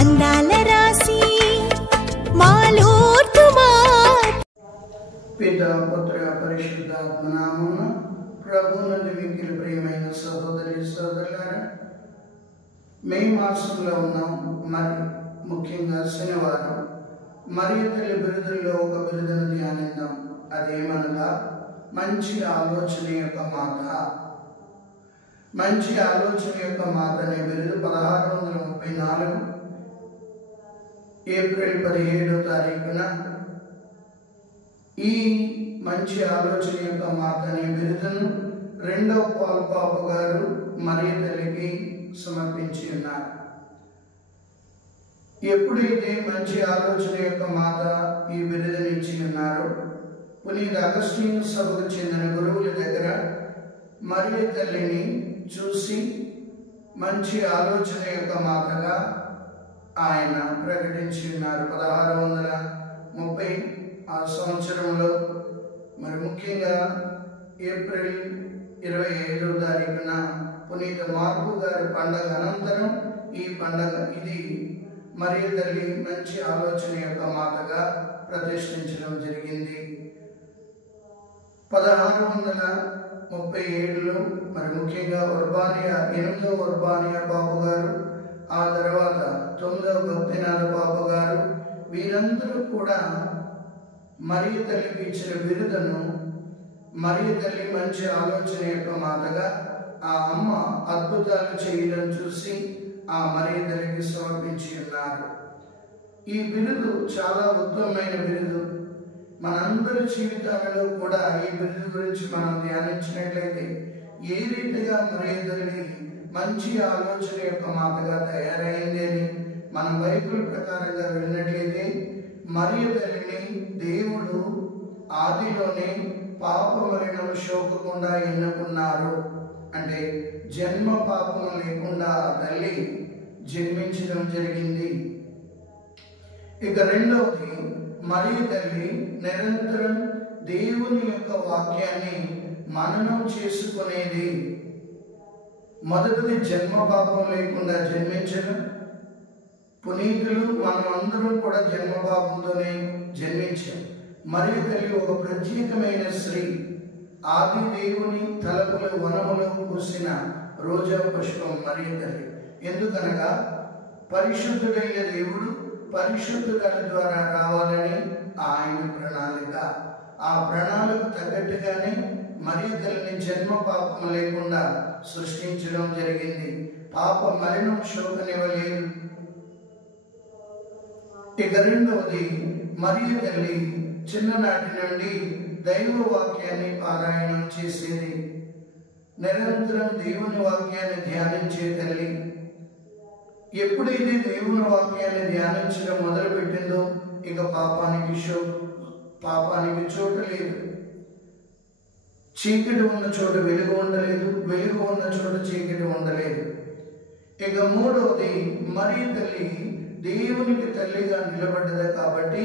అందాల రాసి మాలోర్తుమా పిత పుత్ర పరిశుద్ధాత్మ నామమున ప్రభువునందు మిక్కిలి ప్రియమైన సహోదరి సహోదరులారా, మే మాసంలో ఉన్నాం. మరి ముఖ్యంగా శనివారం మరియ తల్లి బిరుదుల్లో ఒక బిరుదును ధ్యానిద్దాం. అదేమనగా మంచి ఆలోచన యొక్క మాత. మంచి ఆలోచన యొక్క మాత అనే బిరుదు 1634 ఏప్రిల్ 17వ తారీఖున ఈ మంచి ఆలోచన యొక్క మాత అనే బిరుదును 2వ పాల్ పాప గారు మరియ తల్లికి సమర్పించి ఉన్నారు. ఎప్పుడైతే మంచి ఆలోచన యొక్క మాత ఈ బిరుదుని ఇచ్చి ఉన్నారో, పునీత అగస్టీన్ సభకు చెందిన గురువుల దగ్గర మరియ తల్లిని చూసి మంచి ఆలోచన యొక్క మాతగా ఆయన ప్రకటించి ఉన్నారు. 1630 ఆ సంవత్సరంలో, మరి ముఖ్యంగా ఏప్రిల్ 25వ తారీఖున పునీత మార్పు గారి పండగ అనంతరం ఈ పండగ ఇది మరియ తల్లి మంచి ఆలోచన యొక్క మాతగా ప్రతిష్ఠించడం జరిగింది. 1637లో మరి ముఖ్యంగా ఉర్బానియా 8వ ఉర్బానియా పాప గారు, ఆ తర్వాత 9వ భక్తినాథ పాప గారు, వీరందరూ కూడా మరియ తల్లికి ఇచ్చిన బిరుదును మరియ తల్లి మంచి ఆలోచన యొక్క మాతగా ఆ అమ్మ అద్భుతాలు చేయడం చూసి ఆ మరియ తల్లికి సమర్పించి ఉన్నారు. ఈ బిరుదు చాలా ఉత్తమమైన బిరుదు. మనందరి జీవితాలలో కూడా ఈ బిరుదు గురించి మనం ధ్యానించినట్లయితే ఏ రీతిగా మరియ తల్లి మంచి ఆలోచన యొక్క మాతగా తయారైంది అని మనం బైబిల్ ప్రకారంగా వెళ్ళినట్లయితే, మరియ తల్లిని దేవుడు ఆదిలోనే పాప మరణం శోకకుండా ఎన్నుకున్నారు. అంటే జన్మ పాపము లేకుండా తల్లి జన్మించడం జరిగింది. ఇక రెండవది, మరియ తల్లి నిరంతరం దేవుని యొక్క వాక్యాన్ని మననం చేసుకునేది. మొదటిది జన్మ పాపం లేకుండా జన్మించడం. పునీతులు మనం అందరం కూడా జన్మ పాపంతోనే జన్మించాం. మరియ తల్లి ఒక ప్రత్యేకమైన స్త్రీ. ఆది దేవుని తలపుల వనములో పూసిన రోజా పుష్పం మరియ తల్లి. ఎందుకనగా పరిశుద్ధుడైన దేవుడు పరిశుద్ధుల ద్వారా రావాలని ఆయన ప్రణాళిక. ఆ ప్రణాళిక తగ్గట్టుగానే మరియ తల్లిని జన్మ పాపం లేకుండా సృష్టించడం జరిగింది. పాప మరణం శోకనివ్వలేదు. ఇక రెండవది, మరియ తల్లి చిన్ననాటి నుండి దైవ వాక్యాన్ని పారాయణం చేసేది. నిరంతరం దేవుని వాక్యాన్ని ధ్యానించే తల్లి. ఎప్పుడైతే దేవుని వాక్యాన్ని ధ్యానించడం మొదలుపెట్టిందో ఇక పాపానికి చోటు లేదు. చీకటి ఉన్న చోట వెలుగు ఉండలేదు, వెలుగు ఉన్న చోట చీకటి ఉండలేదు. ఇక మూడవది, మరియ తల్లి దేవునికి తల్లిగా నిలబడ్డది కాబట్టి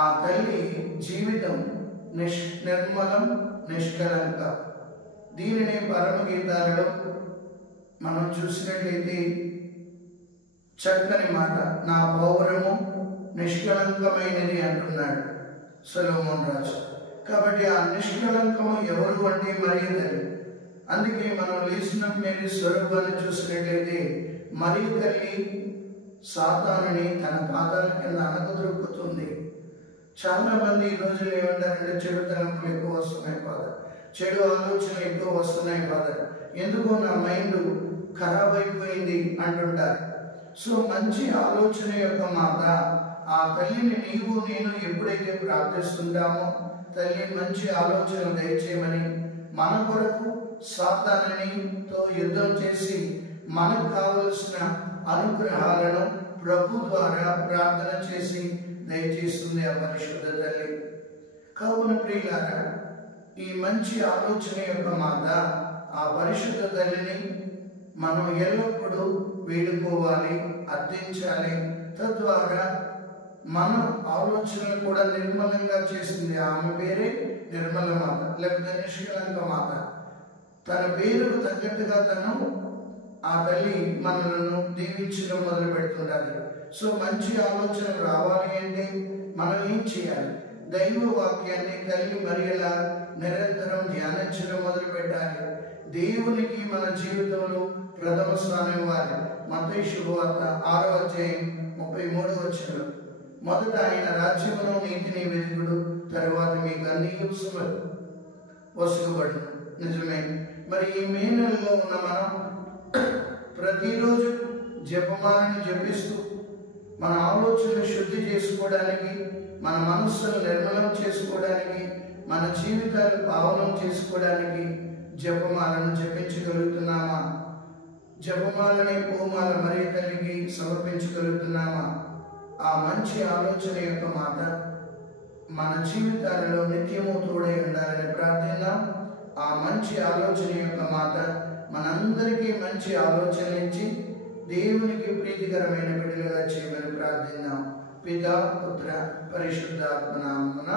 ఆ తల్లి జీవితం నిర్మలం, నిష్కలంక. దీనిని పరమగీతాలలో మనం చూసినట్లయితే చక్కని మాట, నా పౌరము నిష్కలంకమైనది అంటున్నాడు సొలొమోన్ రాజు. కాబట్టి ఆ నిష్కలంకము ఎవరు అంటే మరియ తల్లి. అందుకే మనం లేచిన మేరీ స్వరూపాన్ని చూసినట్లయితే మరియ తల్లి సాతానుని తన పాదాల కింద అణగదొరుకుతుంది. చాలా మంది ఈ రోజులు ఏమంటారంటే చెడు తలంపులు ఎక్కువ వస్తున్నాయి ఫాదర్, చెడు ఆలోచనలు ఎక్కువ వస్తున్నాయి ఫాదర్, ఎందుకో నా మైండ్ ఖరాబ్ అయిపోయింది అంటుంటారు. సో మంచి ఆలోచన యొక్క మాత ఆ తల్లిని నీవు నేను ఎప్పుడైతే ప్రార్థిస్తుంటామో, తల్లి మంచి ఆలోచనలు దయచేయమని, మన కొరకు సాతానునితో యుద్ధం చేసి మనకు కావలసిన అనుగ్రహాలను ప్రభు ద్వారా ప్రార్థన చేసి దయచేస్తుంది ఆ పరిశుద్ధ తల్లి. కావున ప్రియులారా, ఈ మంచి ఆలోచన యొక్క మాత ఆ పరిశుద్ధ తల్లిని మనం ఎల్లప్పుడూ వేడుకోవాలి, అర్థించాలి. తద్వారా మన ఆలోచనలు కూడా నిర్మలంగా చేస్తుంది. ఆమె పేరే నిర్మల మాత, లేకపోతే నిష్కలంక మాత. తన పేరుకు తగ్గట్టుగా తను ఆ తల్లి మనలను దీవించడం మొదలు పెడుతుండాలి. సో మంచి ఆలోచన రావాలి అంటే మనం ఏం చేయాలి? దైవ వాక్యాన్ని తల్లి మరియలా నిరంతరం ధ్యానించడం మొదలు పెట్టాలి. దేవునికి మన జీవితంలో ప్రథమ స్థానం ఇవ్వాలి. మత్తయి శుభవార్త 6వ అధ్యాయం 33వ వచనం, మొదట ఆయన రాజ్యమును నీతిని వెతుకుడు, తరువాత మీకు అన్ని వసుగుబడును. నిజమే. మరి ఈ మే నెలలో ఉన్న మనం ప్రతిరోజు జపమాలను జపిస్తూ మన ఆలోచనలు శుద్ధి చేసుకోవడానికి, మన మనస్సును నిర్మలం చేసుకోవడానికి, మన జీవితాలు పావనం చేసుకోవడానికి జపమాలను జపించగలుగుతున్నామా? జపమాలని పూమాల మరియ తల్లికి సమర్పించగలుగుతున్నామా? ఆ మంచి ఆలోచన యొక్క మాట మన జీవితాలలో నిత్యము తోడై ఉండాలని ప్రార్థిద్దాం. ఆ మంచి ఆలోచన యొక్క మాట మనందరికీ మంచి ఆలోచన ఇచ్చి దేవునికి ప్రీతికరమైన బిడ్డలుగా చేయమని ప్రార్థిద్దాం. పితా, పుత్ర, పరిశుద్ధాత్మ నామమున